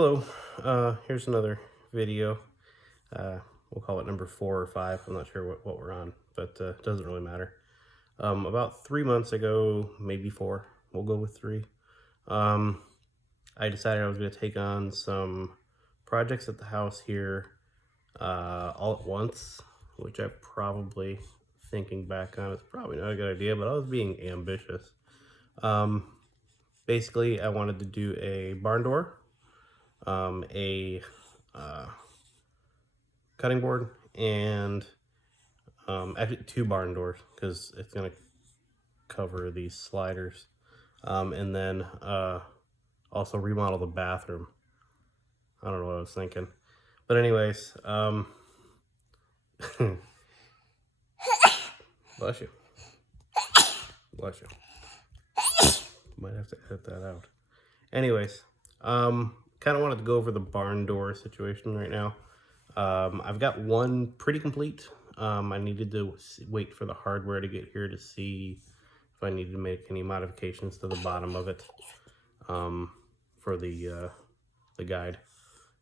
Hello, here's another video. Uh, we'll call it number 4 or 5. I'm not sure what we're on, but it doesn't really matter. About 3 months ago, maybe 4, we'll go with 3. Um, I decided I was going to take on some projects at the house here all at once, which I probably, thinking back on, it's probably not a good idea, but I was being ambitious. Basically, I wanted to do a barn door, a cutting board, and actually 2 barn doors because it's going to cover these sliders, and then also remodel the bathroom. I don't know what I was thinking, but anyways, bless you, bless you. Might have to edit that out. Anyways, kind of wanted to go over the barn door situation right now. I've got one pretty complete. I needed to wait for the hardware to get here to see if I needed to make any modifications to the bottom of it for the guide.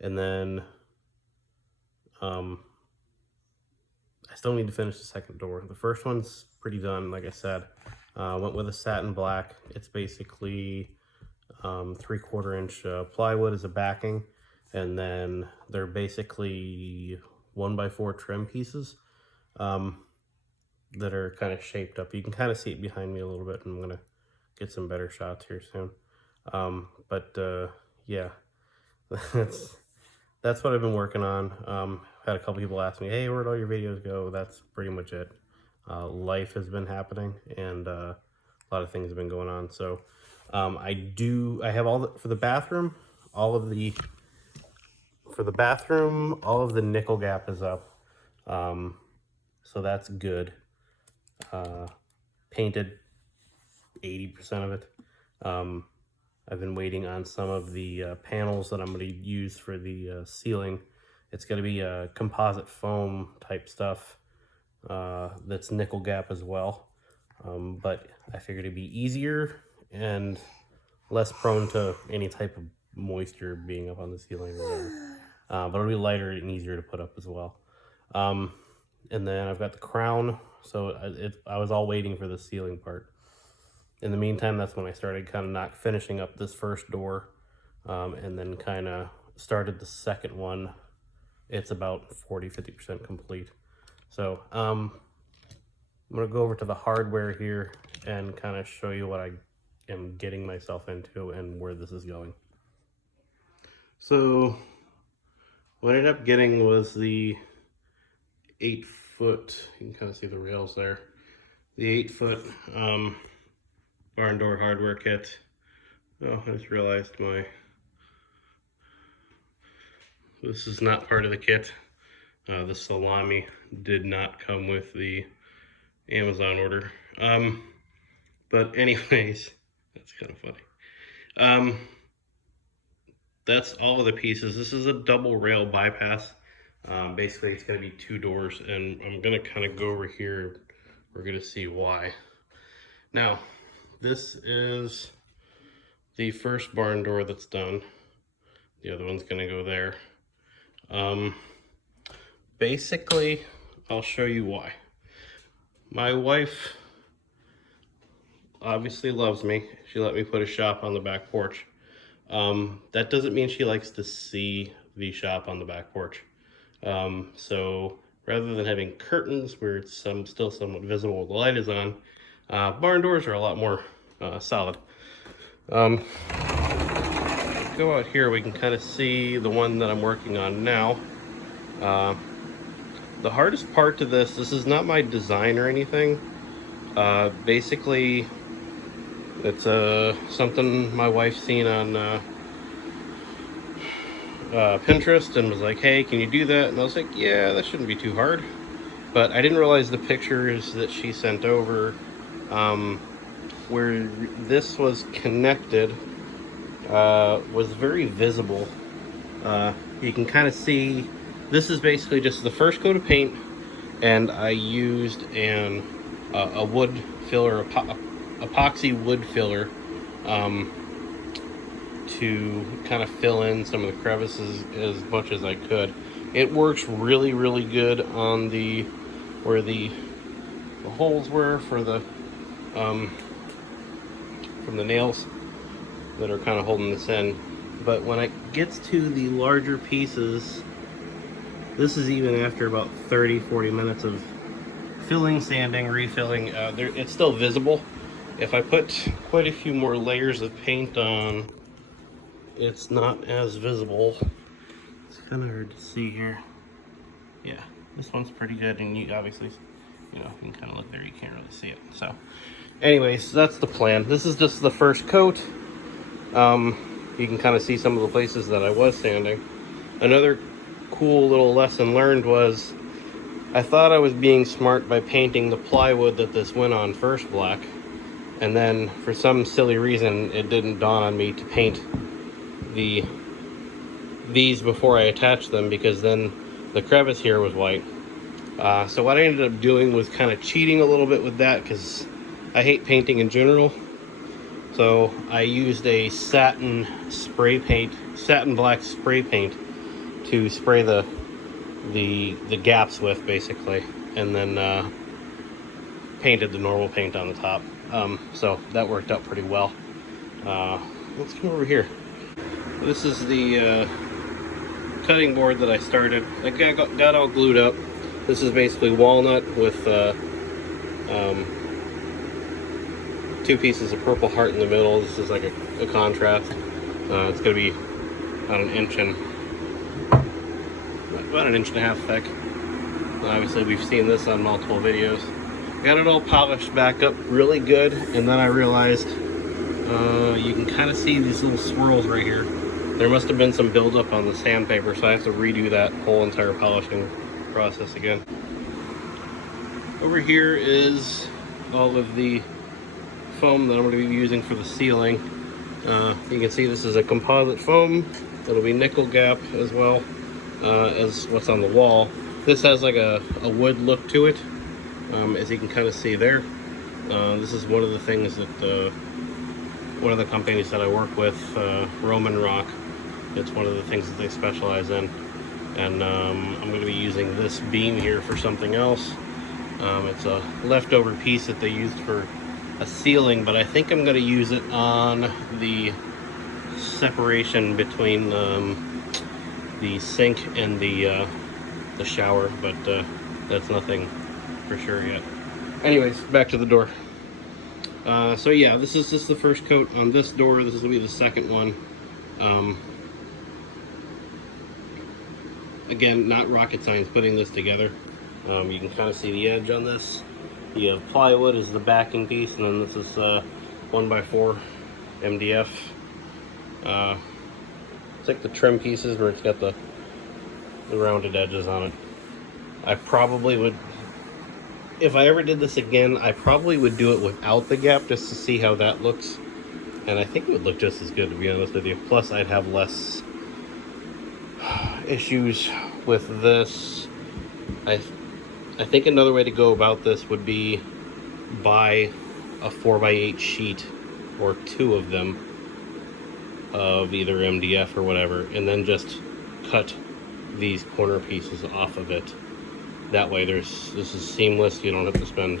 And then I still need to finish the second door. The first one's pretty done, like I said. Went with a satin black. It's basically 3/4 inch plywood as a backing, and then they're basically 1x4 trim pieces that are kind of shaped up. You can kind of see it behind me a little bit, and I'm gonna get some better shots here soon. Yeah, that's what I've been working on. Had a couple people ask me, hey, where'd all your videos go? That's pretty much it. Life has been happening, and a lot of things have been going on. So I have for the bathroom, all of the nickel gap is up. So that's good. Painted 80% of it. I've been waiting on some of the panels that I'm going to use for the ceiling. It's going to be a composite foam type stuff that's nickel gap as well. But I figured it'd be easier and less prone to any type of moisture being up on the ceiling or whatever. But it'll be lighter and easier to put up as well. And then I've got the crown. So I was all waiting for the ceiling part. In the meantime, that's when I started kind of finishing up this first door, and then kind of started the second one. It's about 40-50% complete. So I'm going to go over to the hardware here and kind of show you what I am getting myself into and where this is going. So what I ended up getting was the 8-foot, you can kind of see the rails there, the 8-foot barn door hardware kit. Oh, I just realized this is not part of the kit. The salami did not come with the Amazon order. But anyways, that's kind of funny. That's all of the pieces. This is a double rail bypass. Basically, it's going to be 2 doors, and I'm going to kind of go over here. We're going to see why. Now, this is the first barn door that's done. The other one's going to go there. Basically, I'll show you why. My wife obviously loves me. She let me put a shop on the back porch. That doesn't mean she likes to see the shop on the back porch. So rather than having curtains where it's still somewhat visible when the light is on, barn doors are a lot more solid. Go out here, we can kind of see the one that I'm working on now. The hardest part to this is not my design or anything. Basically, it's something my wife's seen on Pinterest and was like, hey, can you do that? And I was like, yeah, that shouldn't be too hard. But I didn't realize the pictures that she sent over, where this was connected, was very visible. You can kind of see this is basically just the first coat of paint, and I used a wood filler, epoxy wood filler, to kind of fill in some of the crevices as much as I could. It works really, really good on the where the holes were for the from the nails that are kind of holding this in. But when it gets to the larger pieces, this is even after about 30-40 minutes of filling, sanding, refilling, it's still visible. If I put quite a few more layers of paint on, it's not as visible. It's kind of hard to see here. Yeah, this one's pretty good, and you obviously, you can kind of look there, you can't really see it. So anyways, that's the plan. This is just the first coat. You can kind of see some of the places that I was sanding. Another cool little lesson learned was I thought I was being smart by painting the plywood that this went on first black, and then for some silly reason it didn't dawn on me to paint these before I attached them, because then the crevice here was white. So what I ended up doing was kind of cheating a little bit with that, because I hate painting in general. So I used a satin black spray paint to spray the gaps with, basically, and then painted the normal paint on the top. So that worked out pretty well. Let's come over here. This is the cutting board that I started. I got all glued up. This is basically walnut with 2 pieces of Purple Heart in the middle. This is like a contrast. It's going to be about an inch and a half thick. Obviously we've seen this on multiple videos. Got it all polished back up really good, and then I realized you can kind of see these little swirls right here. There must have been some buildup on the sandpaper, so I have to redo that whole entire polishing process again. Over here is all of the foam that I'm going to be using for the ceiling. You can see this is a composite foam. It'll be nickel gap as well as what's on the wall. This has like a wood look to it, as you can kind of see there. This is one of the things that one of the companies that I work with, Roman Rock, it's one of the things that they specialize in. And I'm going to be using this beam here for something else. It's a leftover piece that they used for a ceiling, but I think I'm going to use it on the separation between the sink and the shower, but that's nothing for sure yet. Anyways, back to the door. So yeah, this is just the first coat on this door. This will be the second one. Again, not rocket science putting this together. You can kind of see the edge on this. The plywood is the backing piece, and then this is 1x4 MDF. It's like the trim pieces where it's got the rounded edges on it. I probably would, if I ever did this again, I probably would do it without the gap just to see how that looks. And I think it would look just as good, to be honest with you. Plus, I'd have less issues with this. I think another way to go about this would be buy a 4x8 sheet or 2 of them of either MDF or whatever, and then just cut these corner pieces off of it. That way this is seamless. You don't have to spend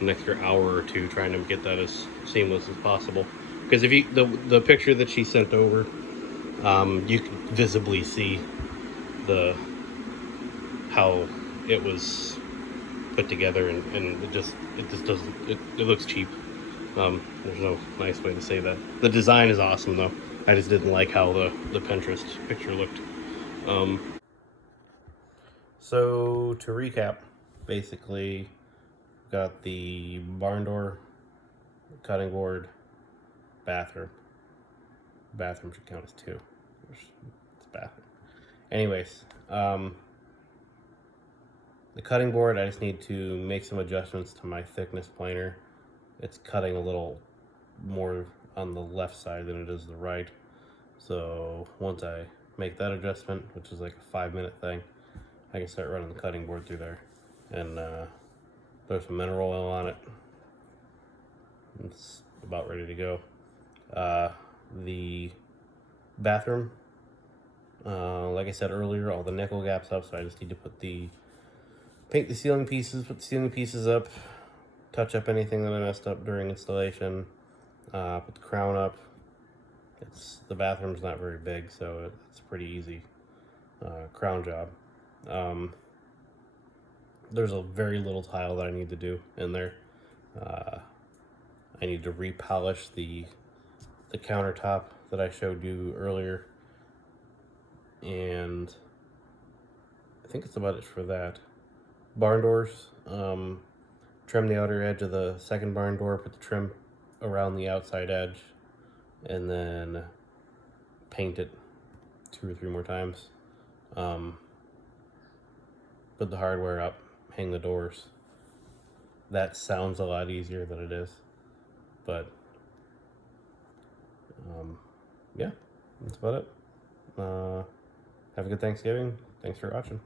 an extra hour or 2 trying to get that as seamless as possible. Because if you the picture that she sent over, you can visibly see how it was put together, and it just doesn't, it looks cheap. There's no nice way to say that. The design is awesome though. I just didn't like how the Pinterest picture looked. So to recap, basically got the barn door, cutting board, bathroom. Bathroom should count as 2. It's bathroom. Anyways, the cutting board, I just need to make some adjustments to my thickness planer. It's cutting a little more on the left side than it is the right. So once I make that adjustment, which is like a 5-minute thing, I can start running the cutting board through there and throw some mineral oil on it. It's about ready to go. The bathroom. Like I said earlier, all the nickel gaps up, so I just need to paint the ceiling pieces, put the ceiling pieces up, touch up anything that I messed up during installation, put the crown up. The bathroom's not very big, so it's pretty easy crown job. There's a very little tile that I need to do in there. I need to repolish the countertop that I showed you earlier, and I think that's about it for that. Barn doors, trim the outer edge of the second barn door, put the trim around the outside edge, and then paint it 2 or 3 more times. Put the hardware up, hang the doors. That sounds a lot easier than it is, but yeah, that's about it. Have a good Thanksgiving. Thanks for watching.